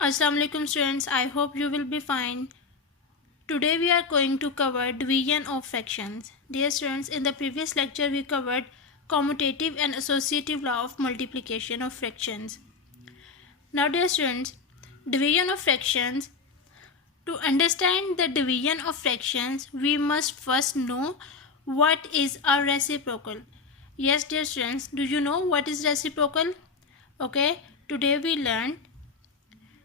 Assalamu alaikum students, I hope you will be fine. Today we are going to cover division of fractions. Dear students, in the previous lecture we covered commutative and associative law of multiplication of fractions. Now dear students, division of fractions. To understand the division of fractions, we must first know what is a reciprocal. Yes dear students, do you know what is reciprocal? Okay, today we learned.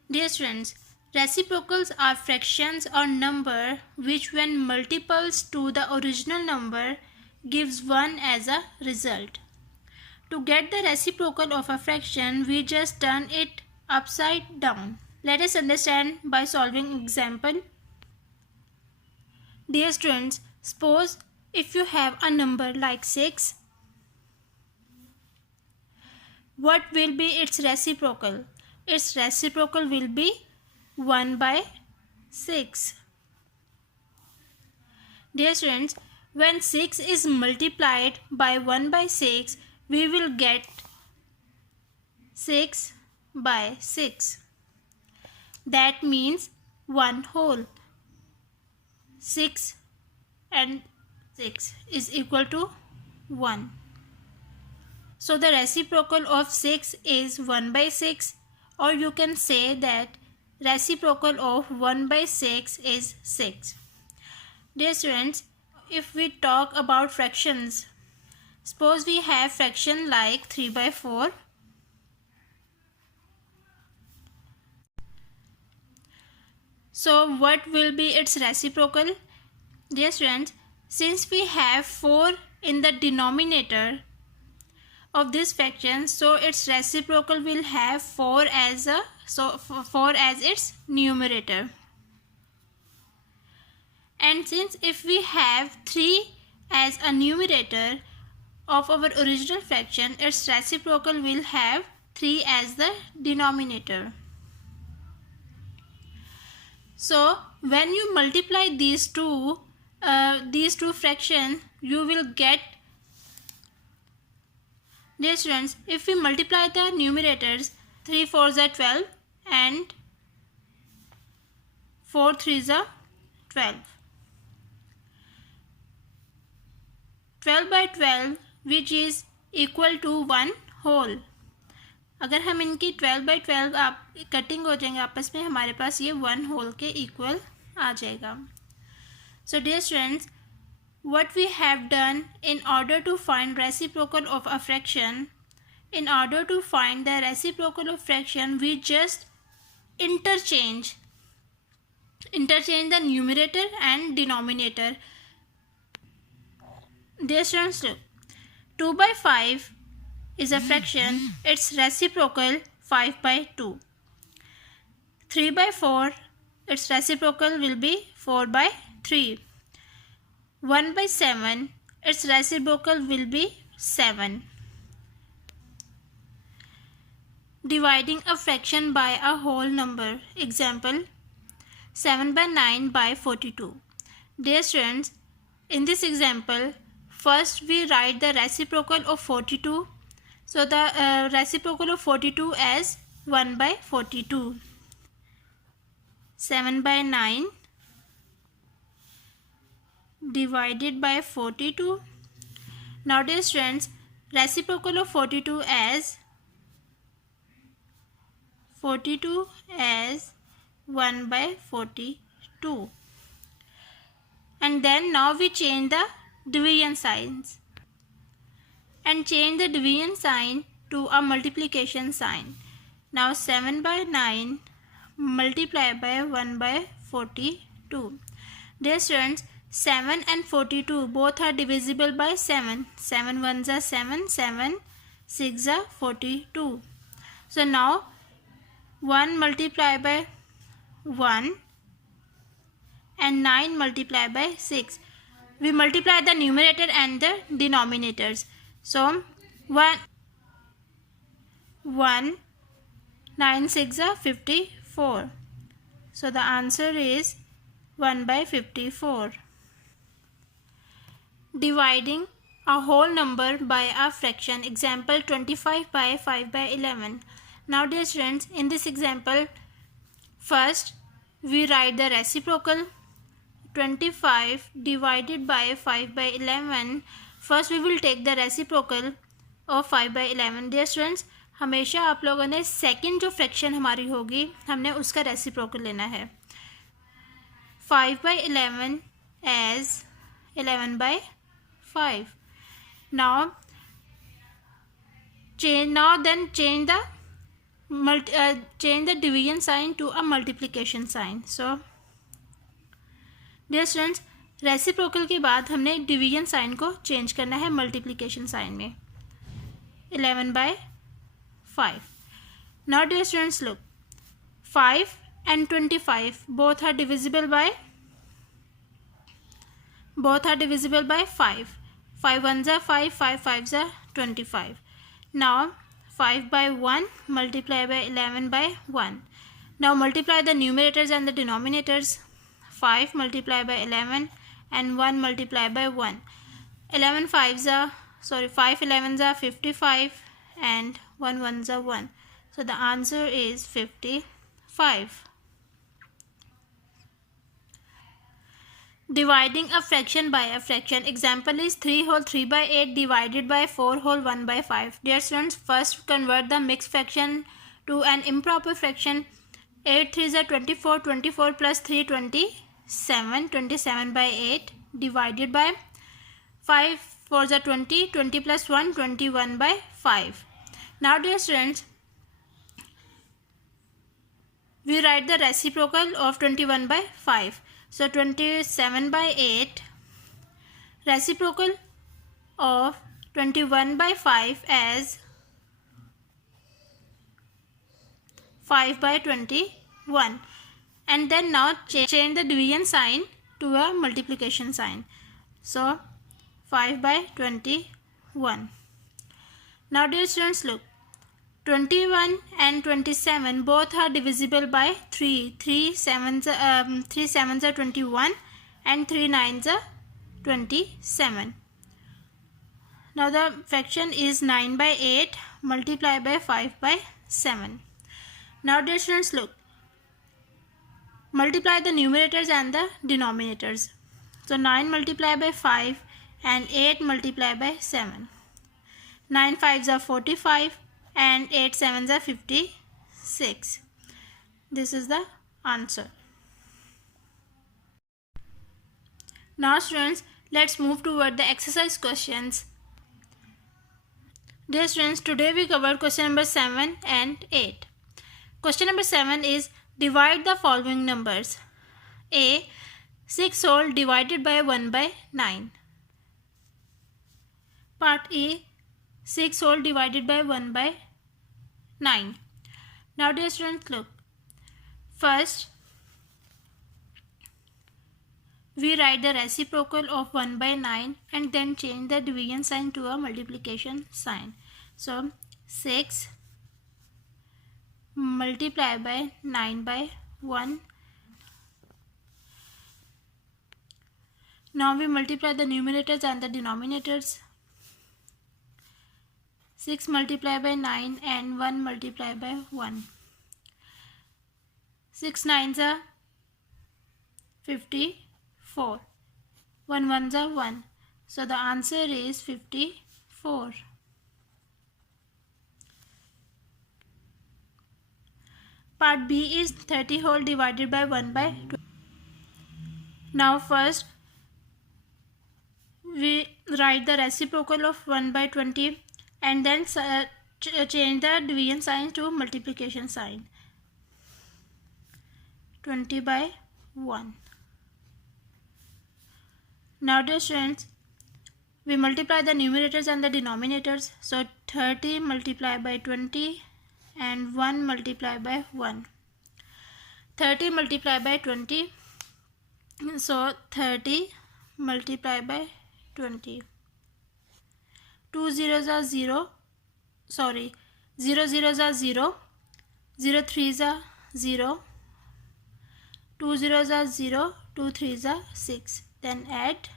Dear students, reciprocals are fractions or number which when multiples to the original number gives 1 as a result. To get the reciprocal of a fraction, we just turn it upside down. Let us understand by solving example. Dear students, suppose if you have a number like 6, what will be its reciprocal? Its reciprocal will be 1 by 6. Dear students, when 6 is multiplied by 1 by 6, we will get 6 by 6. That means 1 whole. 6 and 6 is equal to 1. So the reciprocal of 6 is 1 by 6. Or you can say that reciprocal of 1 by 6 is 6. Dear students, if we talk about fractions, suppose we have fraction like 3 by 4. So what will be its reciprocal? Dear students, since we have 4 in the denominator of this fraction, so its reciprocal will have 4 as its numerator. And since if we have 3 as a numerator of our original fraction, its reciprocal will have 3 as the denominator. So when you multiply these two fractions, you will get. Dear students, if we multiply the numerators, 3 4s are 12 and 4 3s are 12. 12 by 12 which is equal to 1 whole. अगर हम इनकी 12 by 12 आप cutting हो जाएंगे आपस में, हमारे पास ये 1 whole के इक्वल आ जाएगा. So dear students, what we have done in order to find reciprocal of a fraction, we just interchange the numerator and denominator. Dear students, look, 2 by 5 is a fraction, its reciprocal 5 by 2. 3 by 4, its reciprocal will be 4 by 3. 1 by 7, its reciprocal will be 7. Dividing a fraction by a whole number. Example, 7 by 9 by 42. Dear students, in this example, first we write the reciprocal of 42. So the reciprocal of 42 as 1 by 42. 7 by 9 divided by 42. Now dear students, reciprocal of 42 as 1 by 42. And then now we change the division signs and change the division sign to a multiplication sign. Now 7 by 9 multiplied by 1 by 42. Dear students, 7 and 42 both are divisible by 7. 7 ones are 7, 7 6 are 42. So now 1 multiplied by 1 and 9 multiplied by 6. We multiply the numerator and the denominators. So 1 9 6 are 54. So the answer is 1 by 54. Dividing a whole number by a fraction. Example, 25 by 5 by 11. Now dear students, in this example First, we write the reciprocal. 25 divided by 5 by 11. First we will take the reciprocal of 5 by 11. Dear students, हमेशा आप लोगों ने second जो fraction हमारी होगी हमने उसका reciprocal लेना है. 5 by 11 as 11 by 5. Now change the division sign to a multiplication sign. So dear students, reciprocal के बाद हमने डिवीजन साइन को चेंज करना है मल्टीप्लिकेशन साइन में. 11 by 5. Now dear students look, 5 and 25 both are divisible by 5. 5 ones are 5, 5 fives are 25. Now 5 by 1 multiply by 11 by 1. Now multiply the numerators and the denominators. 5 multiply by 11 and 1 multiply by 1. 5 11s are 55 and 1 1s are 1. So the answer is 55. Dividing a fraction by a fraction. Example is 3 whole 3 by 8 divided by 4 whole 1 by 5. Dear students, first convert the mixed fraction to an improper fraction. 8 3s are 24, 24 plus 3 27, 27 by 8 divided by 5 4s are 20, 20 plus 1 21 by 5. Now dear students, we write the reciprocal of 21 by 5. So 27 by 8 reciprocal of 21 by 5 as 5 by 21. And then now change the division sign to a multiplication sign. So 5 by 21. Now dear students look, 21 and 27 both are divisible by 3. 3 sevens are 21 and 3 9s are 27. Now the fraction is 9 by 8 multiplied by 5 by 7. Now dear students look, multiply the numerators and the denominators. So 9 multiplied by 5 and 8 multiplied by 7. 9 5s are 45 and 8 7s are 56. This is the answer. Now students, let's move toward the exercise questions. Dear students, today we covered question number 7 and 8. Question number 7 is, divide the following numbers. A. 6 whole divided by 1 by 9. Part A. 6 whole divided by 1 by 9. Now dear students look, first we write the reciprocal of 1 by 9 and then change the division sign to a multiplication sign. So 6 multiplied by 9 by 1. Now we multiply the numerators and the denominators. 6 multiplied by 9 and 1 multiplied by 1. 6 9s are 54. 1 1s are 1. So the answer is 54. Part B is 30 whole divided by 1 by 2. Now first we write the reciprocal of 1 by 20 and then change the division sign to multiplication sign. 20 by 1. Now dear students, we multiply the numerators and the denominators. So 30 multiplied by 20 and 1 multiplied by 1. 30 multiplied by 20. So 30 multiplied by 20. 2 zeros are 0. 0 zeros are 0. 0 3s are 0. 2 zeros are 0. 2 3s are 6. Then add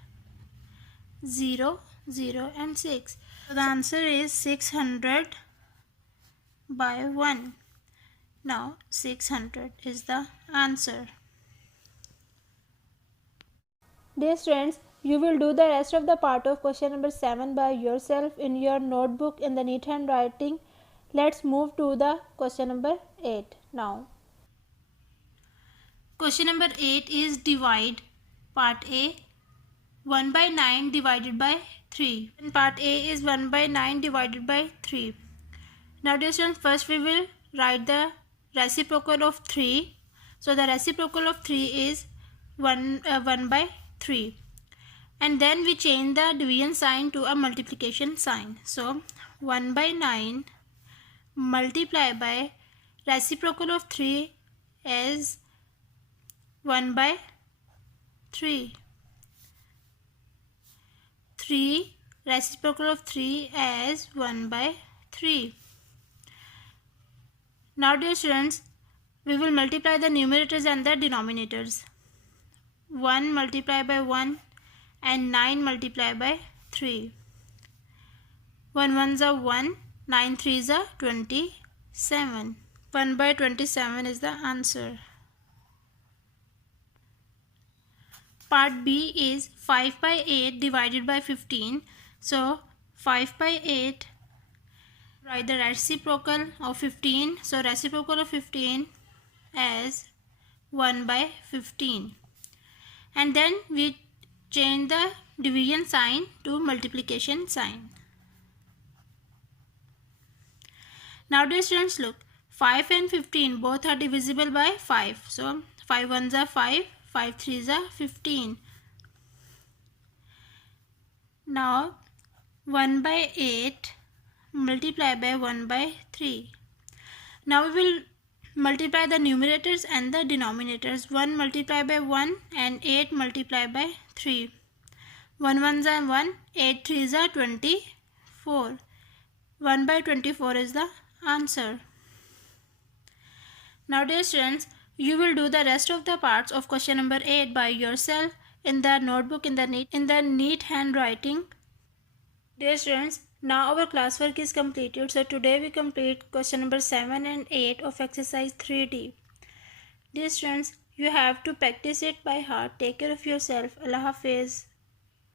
0, 0 and 6. So the answer is 600 by 1. Now 600 is the answer. Dear students, you will do the rest of the part of question number 7 by yourself in your notebook in the neat handwriting. Let's move to the question number 8 now. Question number 8 is divide. Part A, 1 by 9 divided by 3. And part A is 1 by 9 divided by 3. Now dear students, first we will write the reciprocal of 3. So the reciprocal of 3 is 1 by 3. And then we change the division sign to a multiplication sign. So 1 by 9 multiply by reciprocal of 3 as 1 by 3. 3 reciprocal of 3 as 1 by 3. Now dear students, we will multiply the numerators and the denominators. 1 multiplied by 1 and 9 multiplied by 3. 1 ones are 1, 9 threes are 27. 1 by 27 is the answer. Part B is 5 by 8 divided by 15. So 5 by 8, write the reciprocal of 15. So reciprocal of 15 as 1 by 15. And then we change the division sign to multiplication sign. Now dear students, look, 5 and 15 both are divisible by 5. So 5 ones are 5, 5 threes are 15. Now 1 by 8 multiply by 1 by 3. Now we will multiply the numerators and the denominators. 1 multiply by 1 and 8 multiply by 3. 1 ones are 1, 8 threes are 24. 1 by 24 is the answer. Now dear students, you will do the rest of the parts of question number 8 by yourself in the notebook in the neat handwriting. Dear students, now our classwork is completed. So today we complete question number 7 and 8 of exercise 3D. Dear students, you have to practice it by heart. Take care of yourself. Allah Hafiz.